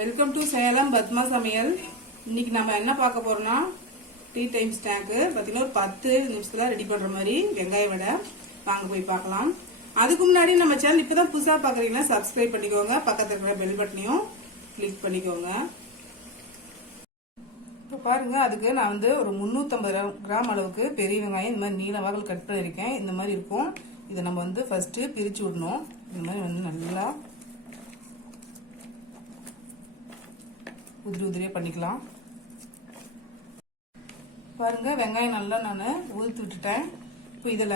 Welcome to Salem Padma சமையல். இன்னைக்கு நம்ம என்ன பார்க்க போறோம்னா டீ டைம் ஸ்நாக்கு பார்த்தீங்கன்னா ஒரு 10 நிமிஷத்துல ரெடி பண்ற மாதிரி வெங்காய வடை. வாங்க போய் பார்க்கலாம். அதுக்கு முன்னாடி நம்ம சேனல் இப்பதான் புதுசா பாக்குறீங்கன்னா சப்ஸ்கிரைப் பண்ணிக்கோங்க, பக்கத்துல இருக்கிற பெல் பட்டனையும் கிளிக் பண்ணிக்கோங்க. இப்போ பாருங்க, அதுக்கு நான் வந்து ஒரு 350 கிராம் அளவுக்கு பெரிய வெங்காயம் இந்த மாதிரி நீல வாகல் கட் பண்ணிருக்கேன். இந்த மாதிரி இருக்கும். இதை நம்ம வந்து ஃபர்ஸ்ட் பிரிச்சு விடணும். இந்த மாதிரி வந்து நல்லா உதிரி உதிரியா பண்ணிக்கலாம். பாருங்க, வெங்காயம் நல்லா நான் உதிர்த்து விட்டுட்டேன். இப்போ இதில்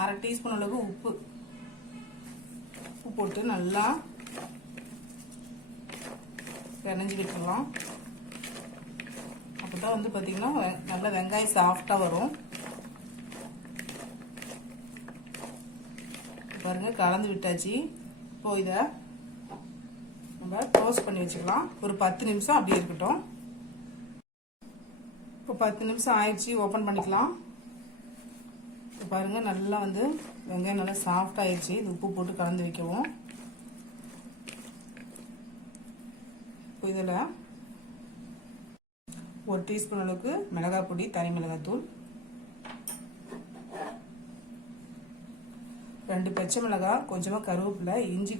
1/2 டீஸ்பூன் அளவு உப்பு போட்டு நல்லா பிணைஞ்சு விட்டுடலாம். அப்போதான் வந்து பார்த்தீங்கன்னா நல்லா வெங்காயம் சாஃப்டாக வரும். பாருங்க, கலந்து விட்டாச்சு. இப்போ இதை நம்ம க்ளோஸ் பண்ணி வச்சுக்கலாம். ஒரு 10 நிமிஷம் அப்படியே இருக்கட்டும். இப்போ 10 நிமிஷம் ஆயிடுச்சு. ஓப்பன் பண்ணிக்கலாம். இப்போ பாருங்க, நல்லா வந்து வெங்காயம் நல்லா சாஃப்ட் ஆயிடுச்சு. இது உப்பு போட்டு கலந்து வைக்கவும். இப்போ இதில் 1 டீஸ்பூன் அளவுக்கு மிளகாய் பொடி, தனி மிளகாத்தூள், 2 பச்சை மிளகாய், கொஞ்சமாக கருவேப்பிலை, இஞ்சி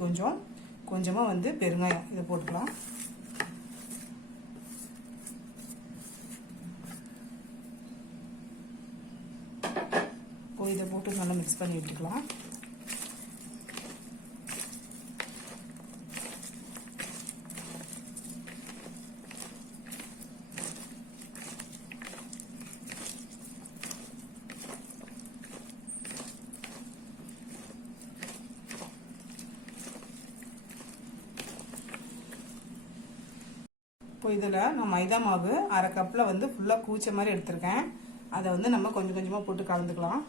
கொஞ்சமாக வந்து பெருங்காயம் இதை போட்டுக்கலாம். இதை போட்டு நல்லா மிக்ஸ் பண்ணி விட்டுக்கலாம். இப்போ இதில் நான் மைதா மாவு 1/2 கப்பில் வந்து ஃபுல்லாக கூச்ச மாதிரி எடுத்திருக்கேன். அதை வந்து நம்ம கொஞ்சம் கொஞ்சமாக போட்டு கலந்துக்கலாம்.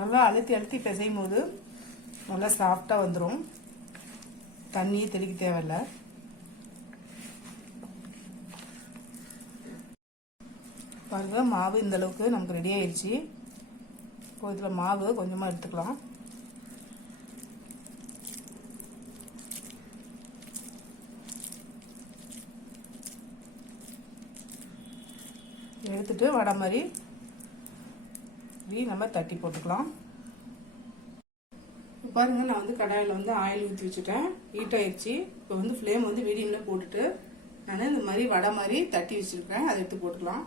நல்லா அழுத்தி பிசையும் போது நல்லா சாஃப்டாக வந்துடும். தண்ணியே தெளிக்க தேவையில்லை. பாருங்க, மாவு இந்த அளவுக்கு நமக்கு ரெடி ஆயிடுச்சு. இப்போ இதில் மாவு கொஞ்சமாக எடுத்துக்கலாம். எடுத்துட்டு வடை மாதிரி நம்ம தட்டி போட்டுக்கலாம். பாருங்க, நான் வந்து கடாயில் வந்து ஆயில் ஊற்றி வச்சுட்டேன். ஹீட் ஆயிடுச்சு. இப்போ வந்து ஃப்ளேம் வந்து மீடியம்ல போட்டுட்டு நான் இந்த மாதிரி வடை மாதிரி தட்டி வச்சிருக்கேன். அதை எடுத்து போட்டுக்கலாம்.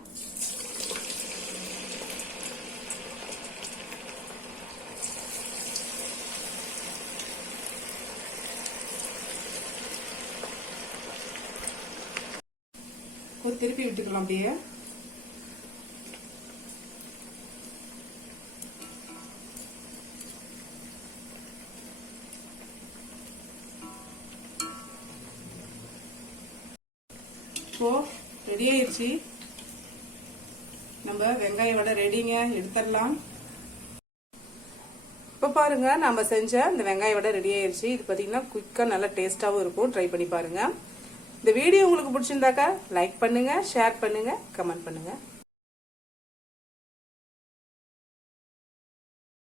திருப்பி விட்டுக்கலாம் அப்படியே. இப்போ ரெடி ஆயிடுச்சு. நம்ம வெங்காய வடை ரெடிங்க, எடுத்துடலாம். இப்போ பாருங்க, நம்ம செஞ்ச இந்த வெங்காய வடை ரெடி ஆயிடுச்சு. இது பார்த்தீங்கன்னா குயிக்காக நல்லா டேஸ்டாகவும் இருக்கும். ட்ரை பண்ணி பாருங்க. இந்த வீடியோ உங்களுக்கு பிடிச்சிருந்தாக்கா லைக் பண்ணுங்க, ஷேர் பண்ணுங்க, கமெண்ட் பண்ணுங்க.